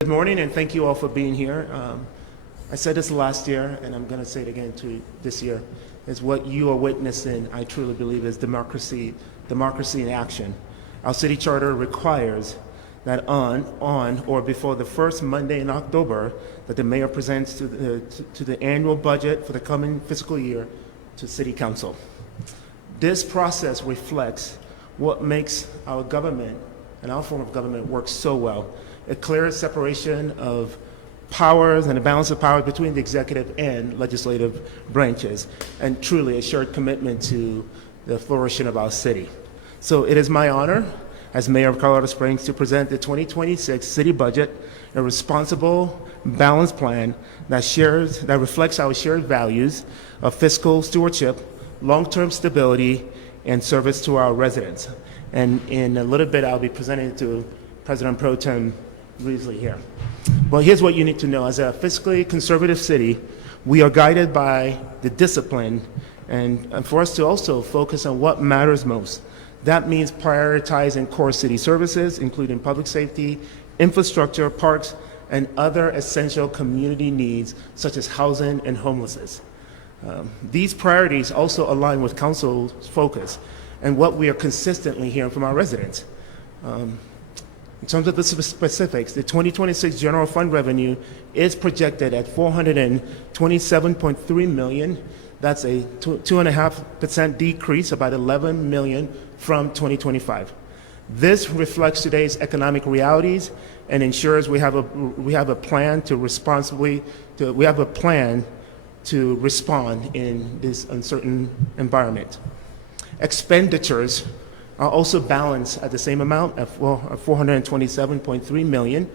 Good morning, and thank you all for being here. I said this last year, and I'm going to say it again this year, is what you are witnessing, I truly believe, is democracy in action. Our city charter requires that on or before the first Monday in October, that the mayor presents to the annual budget for the coming fiscal year to City Council. This process reflects what makes our government and our form of government work so well. A clear separation of powers and a balance of power between the executive and legislative branches, and truly a shared commitment to the flourishing of our city. So it is my honor as Mayor of Colorado Springs to present the 2026 city budget, a responsible, balanced plan that reflects our shared values of fiscal stewardship, long-term stability, and service to our residents. And in a little bit, I'll be presenting to President Pro Tem Risley here. Well, here's what you need to know. As a fiscally conservative city, we are guided by the discipline and for us to also focus on what matters most. That means prioritizing core city services, including public safety, infrastructure, parks, and other essential community needs, such as housing and homelessness. These priorities also align with Council's focus and what we are consistently hearing from our residents. In terms of the specifics, the 2026 general fund revenue is projected at $427.3 million. That's a 2.5% decrease, about $11 million from 2025. This reflects today's economic realities and ensures we have a plan to respond in this uncertain environment. Expenditures are also balanced at the same amount at $427.3 million,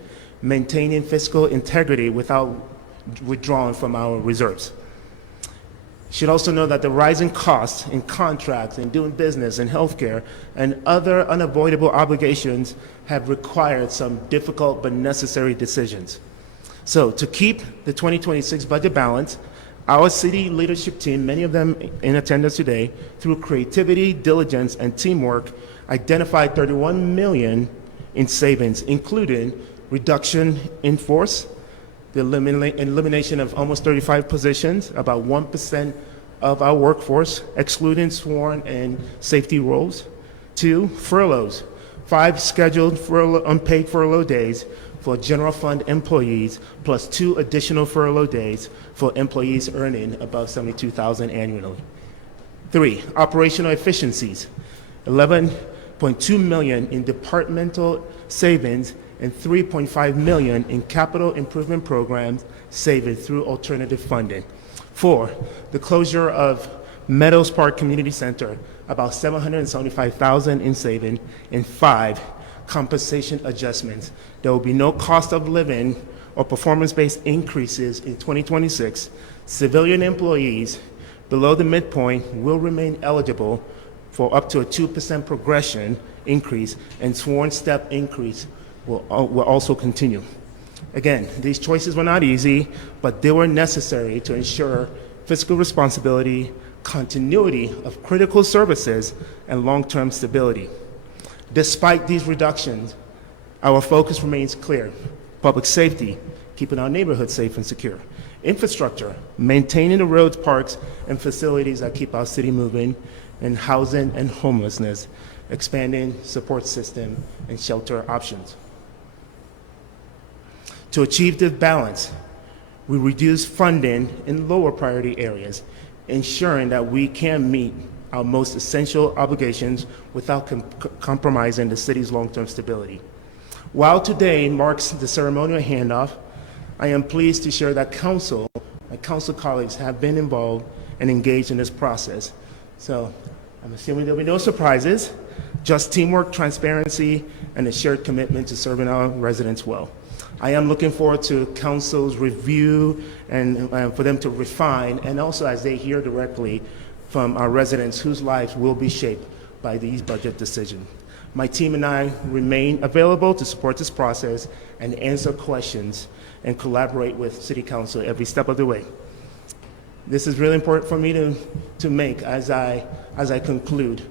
maintaining fiscal integrity without withdrawing from our reserves. You should also know that the rising costs in contracts and doing business and healthcare and other unavoidable obligations have required some difficult but necessary decisions. So to keep the 2026 budget balanced, our city leadership team, many of them in attendance today, through creativity, diligence, and teamwork, identified $31 million in savings, including reduction in force, the elimination of almost 35 positions, about 1% of our workforce, excluding sworn and safety roles. 2, furloughs, 5 scheduled unpaid furlough days for general fund employees, plus 2 additional furlough days for employees earning above $72,000 annually. 3, operational efficiencies, $11.2 million in departmental savings and $3.5 million in capital improvement programs saved through alternative funding. 4, the closure of Meadows Park Community Center, about $775,000 in saving. And 5, compensation adjustments. There will be no cost of living or performance-based increases in 2026. Civilian employees below the midpoint will remain eligible for up to a 2% progression increase, and sworn step increase will also continue. Again, these choices were not easy, but they were necessary to ensure fiscal responsibility, continuity of critical services, and long-term stability. Despite these reductions, our focus remains clear. Public safety, keeping our neighborhoods safe and secure. Infrastructure, maintaining the roads, parks, and facilities that keep our city moving. And housing and homelessness, expanding support system and shelter options. To achieve this balance, we reduce funding in lower priority areas, ensuring that we can meet our most essential obligations without compromising the city's long-term stability. While today marks the ceremonial handoff, I am pleased to share that my council colleagues have been involved and engaged in this process. So I'm assuming there'll be no surprises, just teamwork, transparency, and a shared commitment to serving our residents well. I am looking forward to council's review and for them to refine, and also as they hear directly from our residents whose lives will be shaped by these budget decisions. My team and I remain available to support this process and answer questions and collaborate with City Council every step of the way. This is really important for me to make as I conclude.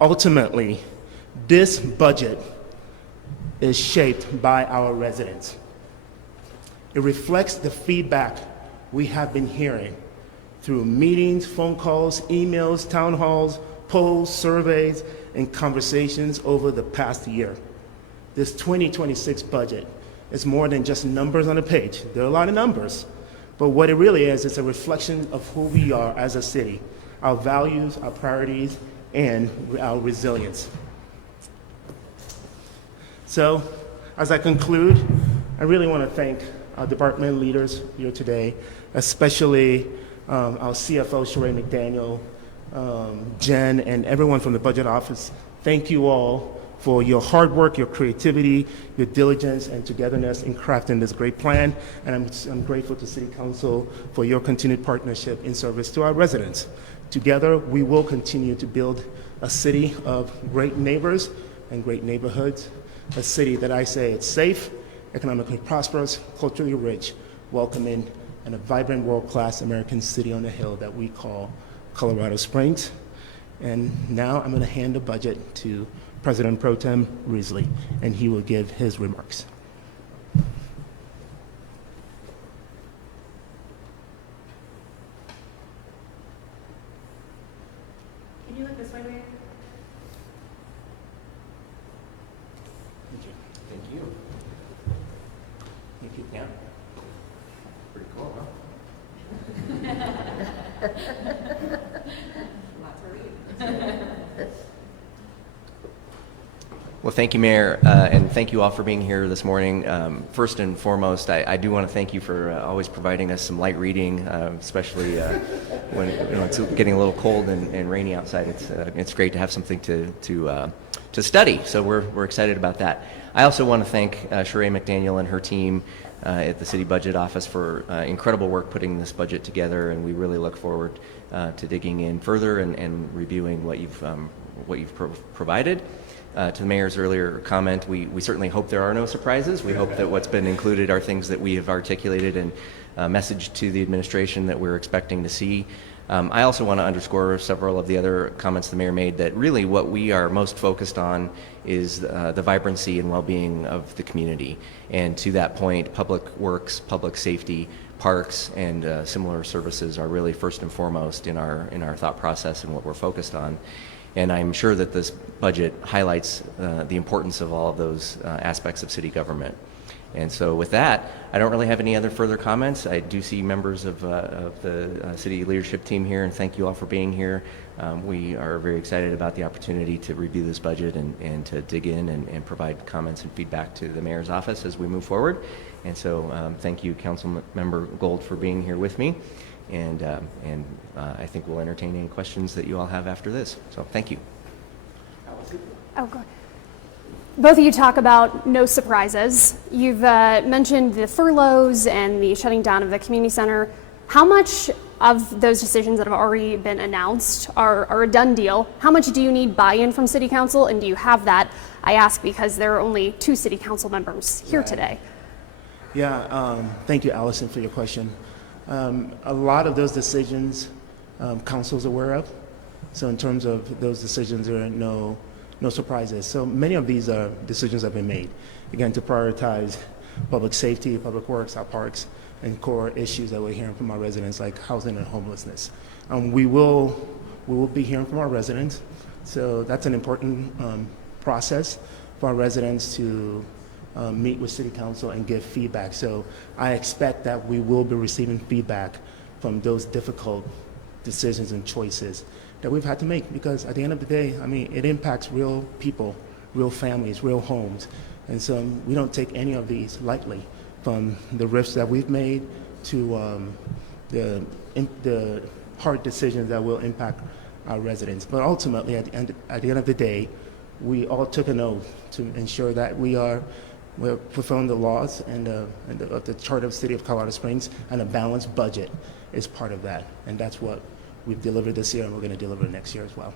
Ultimately, this budget is shaped by our residents. It reflects the feedback we have been hearing through meetings, phone calls, emails, town halls, polls, surveys, and conversations over the past year. This 2026 budget is more than just numbers on a page. There are a lot of numbers, but what it really is, it's a reflection of who we are as a city, our values, our priorities, and our resilience. So, as I conclude, I really want to thank our department leaders here today, especially our CFO, Sheree McDaniel, Jen, and everyone from the budget office. Thank you all for your hard work, your creativity, your diligence, and togetherness in crafting this great plan. And I'm grateful to City Council for your continued partnership in service to our residents. Together, we will continue to build a city of great neighbors and great neighborhoods, a city that I say it's safe, economically prosperous, culturally rich, welcoming, and a vibrant world-class American city on the hill that we call Colorado Springs. And now I'm going to hand the budget to President Pro Tem Risley, and he will give his remarks. Can you look this way, Mayor? Thank you. Thank you. Thank you. Yeah. Pretty cool, huh? Lots to read. Well, thank you, Mayor, and thank you all for being here this morning. First and foremost, I do want to thank you for always providing us some light reading, especially when it's getting a little cold and rainy outside. It's great to have something to study. So we're excited about that. I also want to thank Sheree McDaniel and her team at the City Budget Office for incredible work putting this budget together, and we really look forward to digging in further and reviewing what you've provided. To the Mayor's earlier comment, we certainly hope there are no surprises. We hope that what's been included are things that we have articulated and messaged to the administration that we're expecting to see. I also want to underscore several of the other comments the Mayor made, that really what we are most focused on is the vibrancy and well-being of the community. And to that point, public works, public safety, parks, and similar services are really first and foremost in our thought process and what we're focused on. And I'm sure that this budget highlights the importance of all of those aspects of city government. And so with that, I don't really have any other further comments. I do see members of the city leadership team here, and thank you all for being here. We are very excited about the opportunity to review this budget and to dig in and provide comments and feedback to the Mayor's office as we move forward. And so thank you, Council Member Gold, for being here with me. And I think we'll entertain any questions that you all have after this. So thank you. Oh, good. Both of you talk about no surprises. You've mentioned the furloughs and the shutting down of the community center. How much of those decisions that have already been announced are a done deal? How much do you need buy-in from City Council, and do you have that? I ask because there are only 2 City Council members here today. Yeah, thank you, Allison, for your question. A lot of those decisions council's aware of. So in terms of those decisions, there are no surprises. So many of these decisions have been made, again, to prioritize public safety, public works, our parks, and core issues that we're hearing from our residents, like housing and homelessness. We will be hearing from our residents. So that's an important process for our residents to meet with City Council and give feedback. So I expect that we will be receiving feedback from those difficult decisions and choices that we've had to make, because at the end of the day, I mean, it impacts real people, real families, real homes. And so we don't take any of these lightly, from the risks that we've made to the hard decisions that will impact our residents. But ultimately, at the end of the day, we all took an oath to ensure that we're fulfilling the laws and the Charter of the City of Colorado Springs, and a balanced budget is part of that. And that's what we've delivered this year, and we're going to deliver next year as well.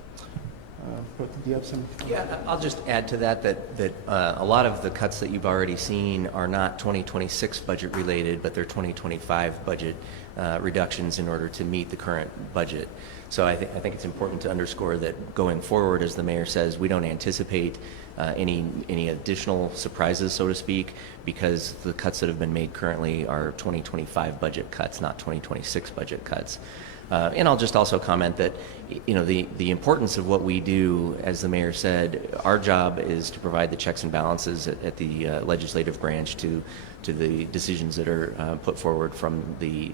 Do you have some? Yeah, I'll just add to that a lot of the cuts that you've already seen are not 2026 budget related, but they're 2025 budget reductions in order to meet the current budget. So I think it's important to underscore that going forward, as the Mayor says, we don't anticipate any additional surprises, so to speak, because the cuts that have been made currently are 2025 budget cuts, not 2026 budget cuts. And I'll just also comment that, the importance of what we do, as the mayor said, our job is to provide the checks and balances at the legislative branch to the decisions that are put forward from the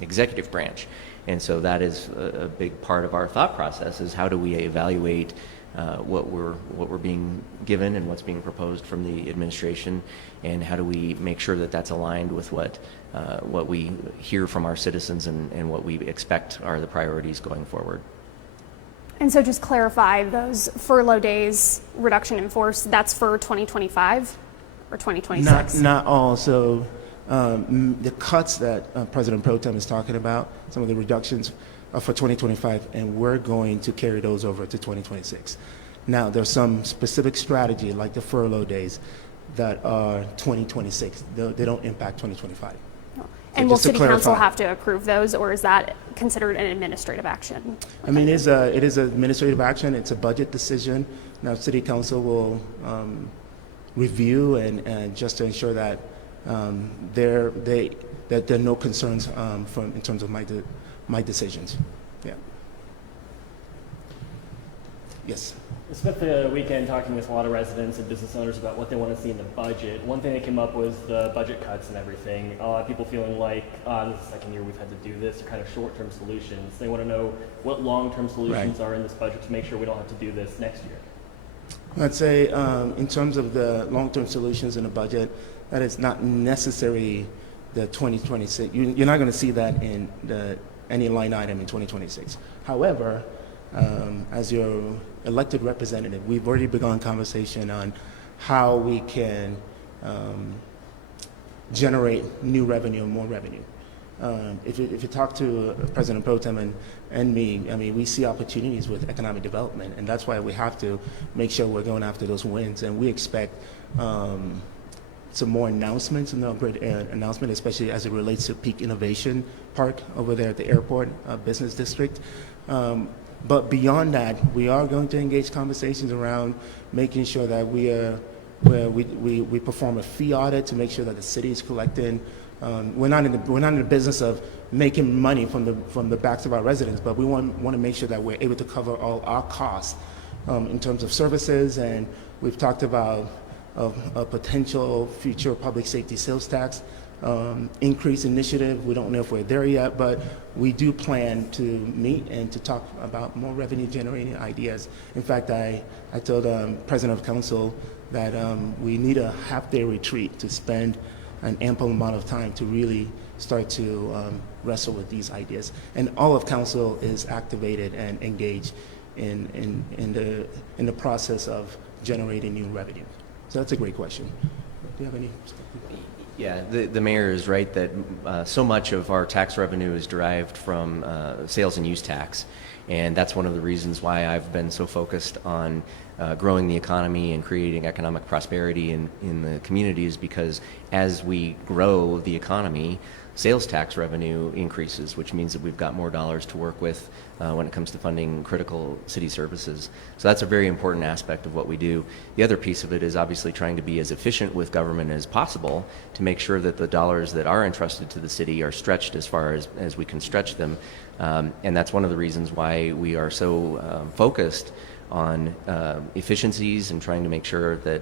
executive branch. And so that is a big part of our thought process, is how do we evaluate what we're being given and what's being proposed from the administration, and how do we make sure that that's aligned with what we hear from our citizens and what we expect are the priorities going forward. And so just clarify, those furlough days reduction in force, that's for 2025 or 2026? Not all. So the cuts that President Pro Tem is talking about, some of the reductions are for 2025, and we're going to carry those over to 2026. Now, there's some specific strategy, like the furlough days, that are 2026. They don't impact 2025. And will just to City Council clarify. have to approve those, or is that considered an administrative action? I mean, it is an administrative action. It's a budget decision. Now, City Council will review and just to ensure that there are no concerns in terms of my decisions. Yeah. Yes. I spent the weekend talking with a lot of residents and business owners about what they want to see in the budget. One thing that came up was the budget cuts and everything. A lot of people feeling like, this is the second year we've had to do this, or kind of short-term solutions. They want to know what long-term solutions are in this budget to make sure we don't have to do this next year. I'd say in terms of the long-term solutions in the budget, that is not necessarily the 2026. You're not going to see that in any line item in 2026. However, as your elected representative, we've already begun conversation on how we can generate new revenue and more revenue. If you talk to President Pro Tem and me, I mean, we see opportunities with economic development, and that's why we have to make sure we're going after those wins. And we expect some more announcements, and a great announcement, especially as it relates to Peak Innovation Park over there at the airport business district. But beyond that, we are going to engage conversations around making sure that we perform a fee audit to make sure that the city is collecting. We're not in the business of making money from the backs of our residents, but we want to make sure that we're able to cover all our costs in terms of services. And we've talked about a potential future public safety sales tax increase initiative. We don't know if we're there yet, but we do plan to meet and to talk about more revenue generating ideas. In fact, I told President of Council that we need a half-day retreat to spend an ample amount of time to really start to wrestle with these ideas. And all of Council is activated and engaged in the process of generating new revenue. So that's a great question. Do you have any perspective? Yeah, the mayor is right that so much of our tax revenue is derived from sales and use tax. And that's one of the reasons why I've been so focused on growing the economy and creating economic prosperity in the communities, because as we grow the economy, sales tax revenue increases, which means that we've got more dollars to work with when it comes to funding critical city services. So that's a very important aspect of what we do. The other piece of it is obviously trying to be as efficient with government as possible to make sure that the dollars that are entrusted to the city are stretched as far as we can stretch them. And that's one of the reasons why we are so focused on efficiencies and trying to make sure that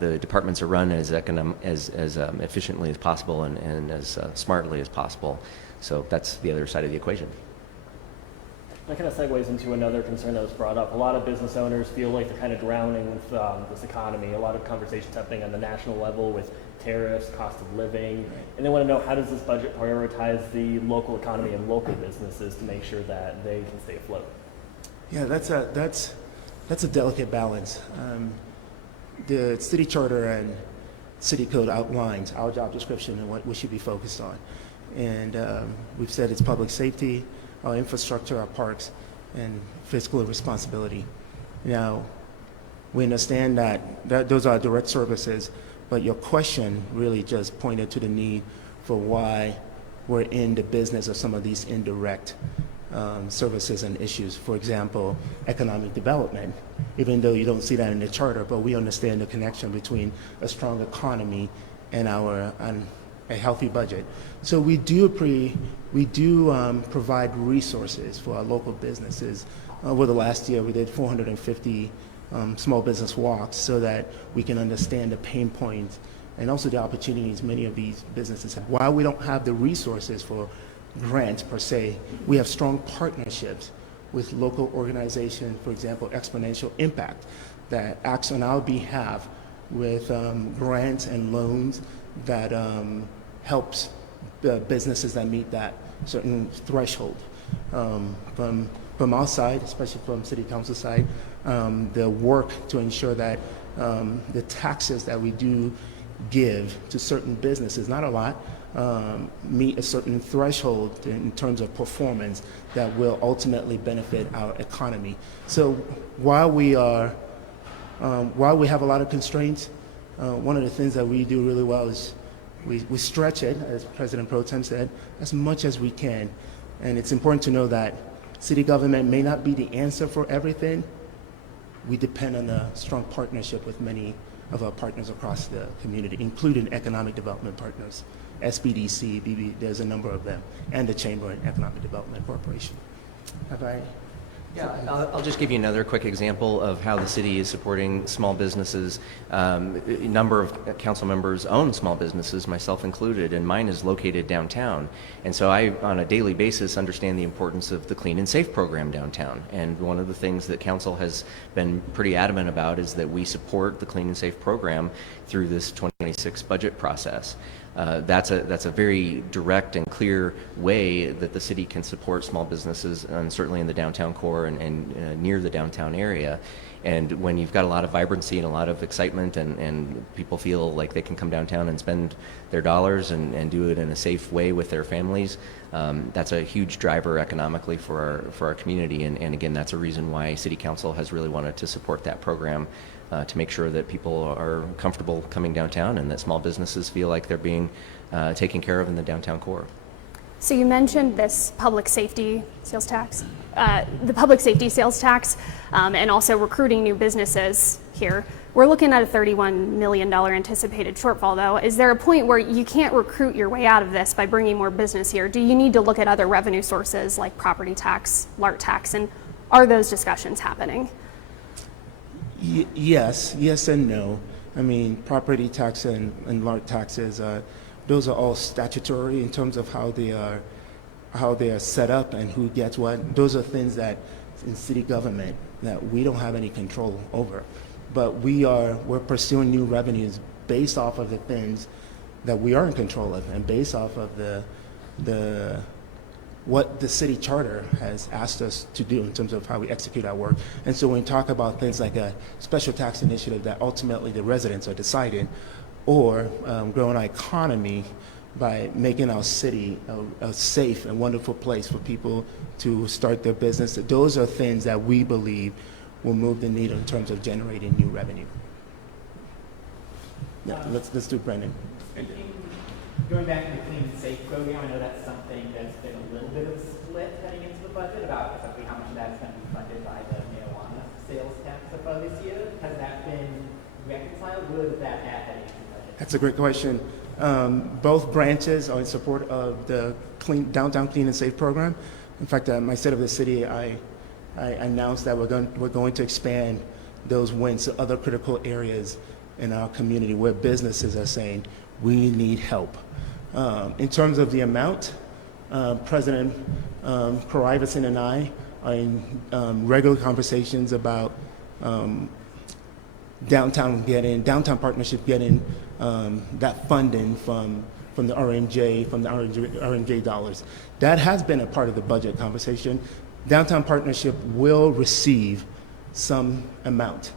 the departments are run as efficiently as possible and as smartly as possible. So that's the other side of the equation. That kind of segues into another concern that was brought up. A lot of business owners feel like they're kind of drowning with this economy. A lot of conversations happening on the national level with tariffs, cost of living, and they want to know, how does this budget prioritize the local economy and local businesses to make sure that they can stay afloat? Yeah, that's a delicate balance. The city charter and city code outlines our job description and what we should be focused on. And we've said it's public safety, our infrastructure, our parks, and fiscal responsibility. Now, we understand that those are direct services, but your question really just pointed to the need for why we're in the business of some of these indirect services and issues. For example, economic development, even though you don't see that in the charter, but we understand the connection between a strong economy and a healthy budget. So we do provide resources for our local businesses. Over the last year, we did 450 small business walks so that we can understand the pain points and also the opportunities many of these businesses have. While we don't have the resources for grants per se, we have strong partnerships with local organizations, for example, Exponential Impact, that acts on our behalf with grants and loans that helps the businesses that meet that certain threshold. From our side, especially from City Council side, the work to ensure that the taxes that we do give to certain businesses, not a lot, meet a certain threshold in terms of performance that will ultimately benefit our economy. So while we have a lot of constraints, one of the things that we do really well is we stretch it, as President Pro Tem said, as much as we can. And it's important to know that city government may not be the answer for everything. We depend on a strong partnership with many of our partners across the community, including economic development partners, SBDC, BB, there's a number of them, and the Chamber and Economic Development Corporation. Have I? Yeah, I'll just give you another quick example of how the city is supporting small businesses. A number of council members own small businesses, myself included, and mine is located downtown. And so I, on a daily basis, understand the importance of the Clean and Safe program downtown. And one of the things that council has been pretty adamant about is that we support the Clean and Safe program through this 2026 budget process. That's a very direct and clear way that the city can support small businesses, and certainly in the downtown core and near the downtown area. And when you've got a lot of vibrancy and a lot of excitement and people feel like they can come downtown and spend their dollars and do it in a safe way with their families, that's a huge driver economically for our community. And again, that's a reason why City Council has really wanted to support that program, to make sure that people are comfortable coming downtown and that small businesses feel like they're being taken care of in the downtown core. So you mentioned this public safety sales tax, the public safety sales tax, and also recruiting new businesses here. We're looking at a $31 million anticipated shortfall, though. Is there a point where you can't recruit your way out of this by bringing more business here? Do you need to look at other revenue sources like property tax, LART tax, and are those discussions happening? Yes and no. I mean, property tax and LART taxes, those are all statutory in terms of how they are set up and who gets what. Those are things that in city government that we don't have any control over. But we're pursuing new revenues based off of the things that we are in control of and based off of what the city charter has asked us to do in terms of how we execute our work. And so when we talk about things like a special tax initiative that ultimately the residents are deciding, or growing our economy by making our city a safe and wonderful place for people to start their business, those are things that we believe will move the needle in terms of generating new revenue. Yeah, let's do Brendan. Going back to the Clean and Safe program, I know that's something that's been a little bit of a split heading into the budget about exactly how much of that's going to be funded by the marijuana sales tax so far this year. Has that been reconciled? Where is that at heading into the budget? That's a great question. Both branches are in support of the Downtown Clean and Safe program. In fact, my state of the city, I announced that we're going to expand those wins to other critical areas in our community where businesses are saying, we need help. In terms of the amount, President Karivasan and I are in regular conversations about downtown partnership getting that funding from the RMJ dollars. That has been a part of the budget conversation. Downtown partnership will receive some amount.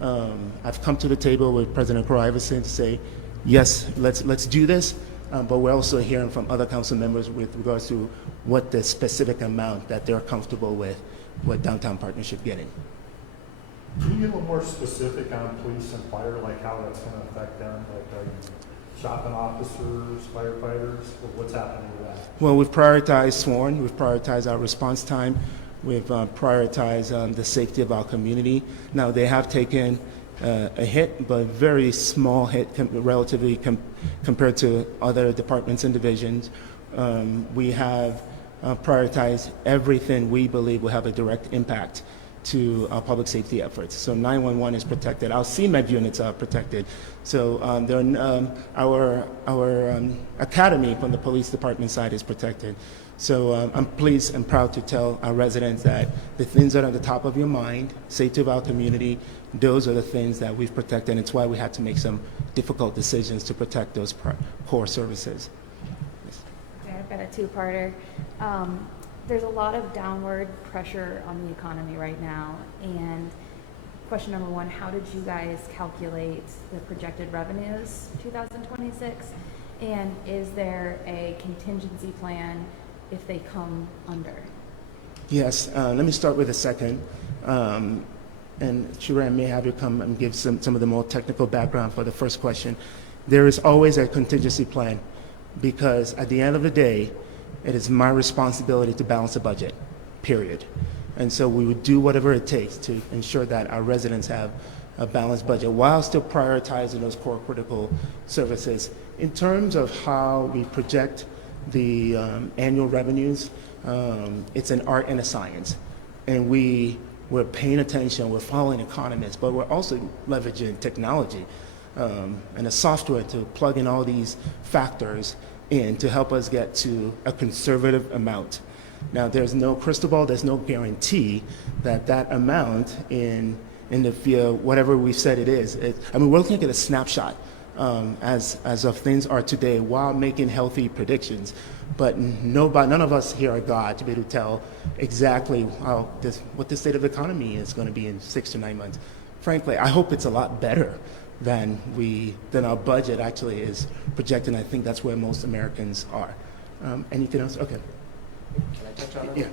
I've come to the table with President Karivasan to say, yes, let's do this, but we're also hearing from other council members with regards to what the specific amount that they're comfortable with downtown partnership getting. Can you get a little more specific on police and fire, like how that's going to affect them? Like, are you stopping officers, firefighters? What's happening with that? Well, we've prioritized sworn, we've prioritized our response time, we've prioritized the safety of our community. Now, they have taken a hit, but very small hit relatively compared to other departments and divisions. We have prioritized everything we believe will have a direct impact to our public safety efforts. So 911 is protected. Our CMED units are protected. So our academy from the police department side is protected. So I'm pleased and proud to tell our residents that the things that are at the top of your mind, safety of our community, those are the things that we've protected. And it's why we had to make some difficult decisions to protect those core services. Okay, I've got a two-parter. There's a lot of downward pressure on the economy right now. And question number one, how did you guys calculate the projected revenues 2026? And is there a contingency plan if they come under? Yes, let me start with the second. And Shira, I may have you come and give some of the more technical background for the first question. There is always a contingency plan because at the end of the day, it is my responsibility to balance the budget, period. And so we would do whatever it takes to ensure that our residents have a balanced budget while still prioritizing those core critical services. In terms of how we project the annual revenues, it's an art and a science. And we're paying attention, we're following economists, but we're also leveraging technology and a software to plug in all these factors in to help us get to a conservative amount. Now, there's no crystal ball, there's no guarantee that that amount in the field, whatever we've said it is, we're looking at a snapshot as of things are today while making healthy predictions. But none of us here are God to be able to tell exactly what the state of the economy is going to be in 6 to 9 months. Frankly, I hope it's a lot better than our budget actually is projecting. I think that's where most Americans are. Anything else? Okay. Can I touch on that? Yeah.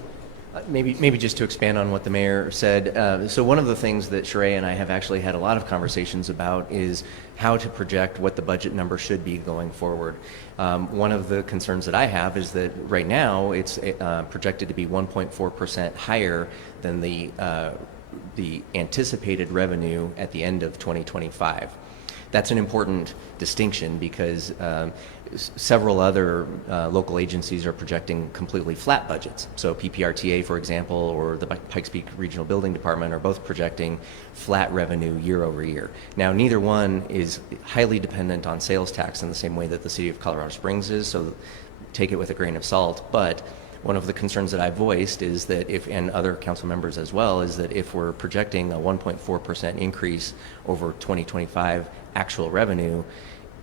Maybe just to expand on what the mayor said. So one of the things that Sheree and I have actually had a lot of conversations about is how to project what the budget number should be going forward. One of the concerns that I have is that right now it's projected to be 1.4% higher than the anticipated revenue at the end of 2025. That's an important distinction because several other local agencies are projecting completely flat budgets. So PPRTA, for example, or the Pikes Peak Regional Building Department are both projecting flat revenue year over year. Now, neither one is highly dependent on sales tax in the same way that the city of Colorado Springs is, so take it with a grain of salt. But one of the concerns that I voiced is that and other council members as well, is that if we're projecting a 1.4% increase over 2025 actual revenue,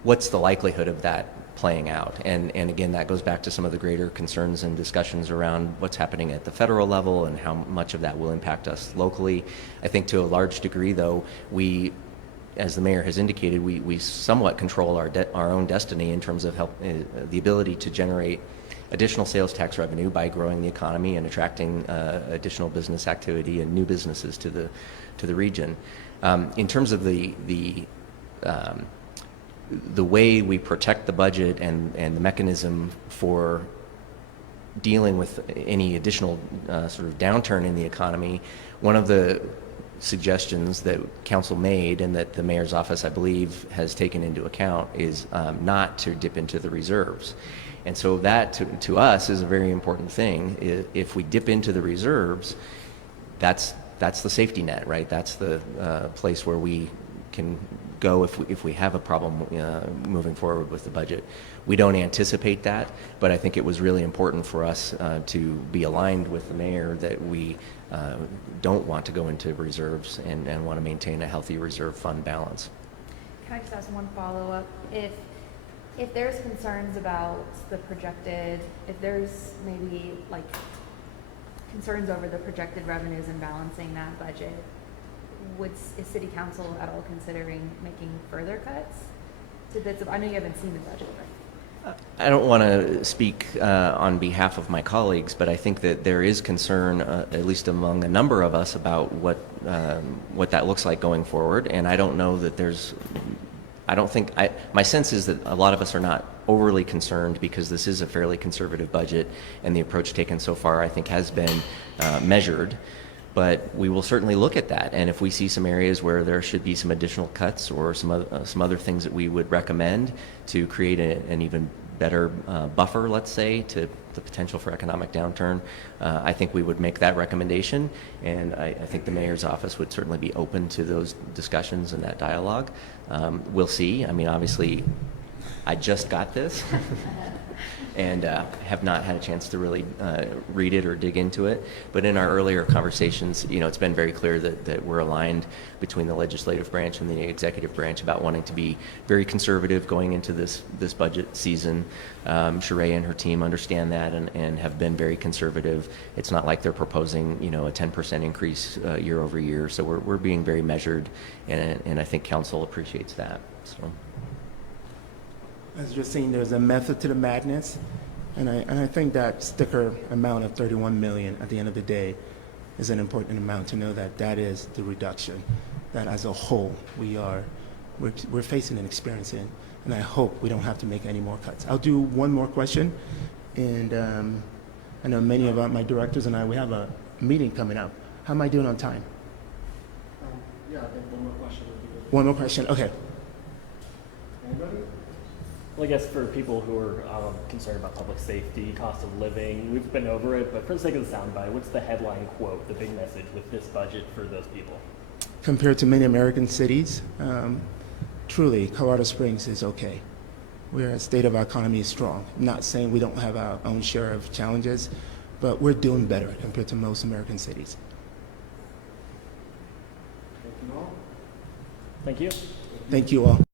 what's the likelihood of that playing out? And again, that goes back to some of the greater concerns and discussions around what's happening at the federal level and how much of that will impact us locally. I think to a large degree, though, as the mayor has indicated, we somewhat control our own destiny in terms of the ability to generate additional sales tax revenue by growing the economy and attracting additional business activity and new businesses to the region. In terms of the way we protect the budget and the mechanism for dealing with any additional sort of downturn in the economy, one of the suggestions that council made and that the mayor's office, I believe, has taken into account is not to dip into the reserves. And so that to us is a very important thing. If we dip into the reserves, that's the safety net, right? That's the place where we can go if we have a problem moving forward with the budget. We don't anticipate that, but I think it was really important for us to be aligned with the mayor that we don't want to go into reserves and want to maintain a healthy reserve fund balance. Can I just ask one follow-up? If there's concerns about the projected, if there's maybe like concerns over the projected revenues and balancing that budget, is city council at all considering making further cuts to bits of, I know you haven't seen the budget, but. I don't want to speak on behalf of my colleagues, but I think that there is concern, at least among a number of us, about what that looks like going forward. And I don't know that I don't think, my sense is that a lot of us are not overly concerned because this is a fairly conservative budget, and the approach taken so far, I think, has been measured. But we will certainly look at that, and if we see some areas where there should be some additional cuts or some other things that we would recommend to create an even better buffer, let's say, to the potential for economic downturn, I think we would make that recommendation, and I think the mayor's office would certainly be open to those discussions and that dialogue. We'll see. I mean, obviously, I just got this and have not had a chance to really read it or dig into it. But in our earlier conversations, it's been very clear that we're aligned between the legislative branch and the executive branch about wanting to be very conservative going into this budget season. Sheree and her team understand that and have been very conservative. It's not like they're proposing, a 10% increase year over year. So we're being very measured, and I think council appreciates that. So. As you're saying, there's a method to the madness, and I think that sticker amount of 31 million at the end of the day is an important amount to know that is the reduction, that as a whole we're facing and experiencing, and I hope we don't have to make any more cuts. I'll do one more question, and I know many of my directors and we have a meeting coming up. How am I doing on time? Yeah, I think one more question would be good. One more question, okay. Anybody? Well, I guess for people who are concerned about public safety, cost of living, we've been over it, but for the sake of the soundbite, what's the headline quote, the big message with this budget for those people? Compared to many American cities, truly, Colorado Springs is okay. We're a state of our economy is strong. I'm not saying we don't have our own share of challenges, but we're doing better compared to most American cities. Thank you all. Thank you. Thank you all.